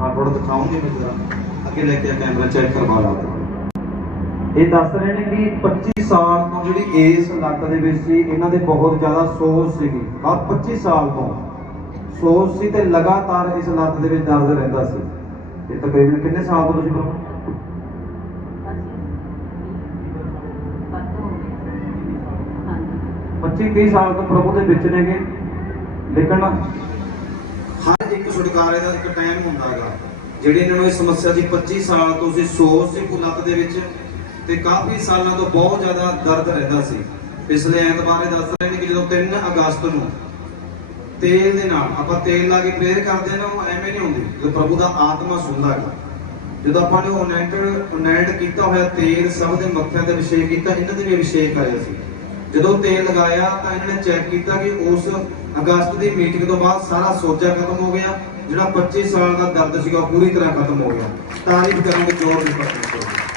ਹਾਂ ਥੋੜਾ ਦਿਖਾਉਂਗੇ ਮੈਂ ਜਰਾ। ਅੱਗੇ ਲੈ ਕੇ ਆ ਕੈਮਰਾ ਚੈੱਕ ਕਰਵਾ ਲਾ। ਇਹ ਦੱਸ ਰਹੇ ਨੇ ਕਿ 25 ਸਾਲ ਤੋਂ ਜਿਹੜੀ ਇਸ ਲੱਤ ਦੇ ਵਿੱਚ ਸੀ, ਇਹਨਾਂ ਦੇ ਬਹੁਤ ਜ਼ਿਆਦਾ ਸੋਜ ਸੀਗੀ। ਬਾਅਦ 25 ਸਾਲ ਤੋਂ। ਸੋਜ ਸੀ ਤੇ ਲਗਾਤਾਰ ਇਸ ਲੱਤ ਦੇ ਵਿੱਚ ਦਰਦ ਰਹਿੰਦਾ ਸੀ। ਤੇ ਤਕਰੀਬਨ ਕਿੰਨੇ ਸਾਲ ਤੋਂ ਤੁਸੀਂ ਕਰੋ 25 30 ਸਾਲ ਤੋਂ ਪ੍ਰਭੂ ਦੇ ਵਿੱਚ ਨੇਗੇ। ਲੇਕਿਨ ਇੱਕ ਛੁਟਕਾਰੇ ਦਾ ਇੱਕ ਟਾਈਮ ਹੁੰਦਾਗਾ ਜਿਹੜੀ ਇਹਨਾਂ ਨੂੰ ਇਹ ਸਮੱਸਿਆ ਸੀ 25 ਸਾਲ ਤੋਂ ਸੀ ਸੋਜ ਸੀ ਕੁਲਤ ਦੇ ਵਿੱਚ ਤੇ ਕਾਫੀ ਸਾਲਾਂ ਤੋਂ ਬਹੁਤ ਜ਼ਿਆਦਾ ਦਰਦ ਰਹਿੰਦਾ ਸੀ। ਪਿਛਲੇ ਐਤਵਾਰ ਇਹ ਦੱਸ ਰਹੇ ਨੇ ਕਿ ਜਦੋਂ 3 ਅਗਸਤ ਨੂੰ ਤੇਲ ਦੇ ਨਾਲ ਆਪਾਂ ਤੇਲ ਲਾ ਕੇ ਪ੍ਰੇਅਰ ਕਰਦੇ ਨਾ, ਉਹ ਐਵੇਂ ਨਹੀਂ ਹੁੰਦੀ, ਜਦੋਂ ਪ੍ਰਭੂ ਦਾ ਆਤਮਾ ਸੁਣਦਾ ਹੈ ਜਦੋਂ ਆਪਾਂ ਨੇ ਅਨੈਂਟਡ ਅਨੈਂਟ ਕੀਤਾ ਹੋਇਆ ਤੇਲ, ਸਭ ਦੇ ਮੱਥਿਆਂ ਤੇ ਅਭਿਸ਼ੇਕ ਕੀਤਾ, ਇਹਨਾਂ ਦੇ ਵੀ ਅਭਿਸ਼ੇਕ ਆਇਆ ਸੀ। ਜਦੋਂ ਤੇਲ ਲਗਾਇਆ ਤਾਂ ਇਹਨਾਂ ਨੇ ਚੈੱਕ ਕੀਤਾ ਕਿ ਉਸ ਅਗਸਤ ਦੀ ਮੀਟਿੰਗ ਤੋਂ ਬਾਅਦ ਸਾਰਾ ਸੋਚਾ ਖਤਮ ਹੋ ਗਿਆ, ਜਿਹੜਾ 25 ਸਾਲ ਦਾ ਦਰਦ ਸੀਗਾ ਪੂਰੀ ਤਰ੍ਹਾਂ ਖਤਮ ਹੋ ਗਿਆ। ਤਾਰੀਫ ਕਰਾਂਗੇ ਜੋਰ ਦੀ ਪਰਮੇਸ਼ਰ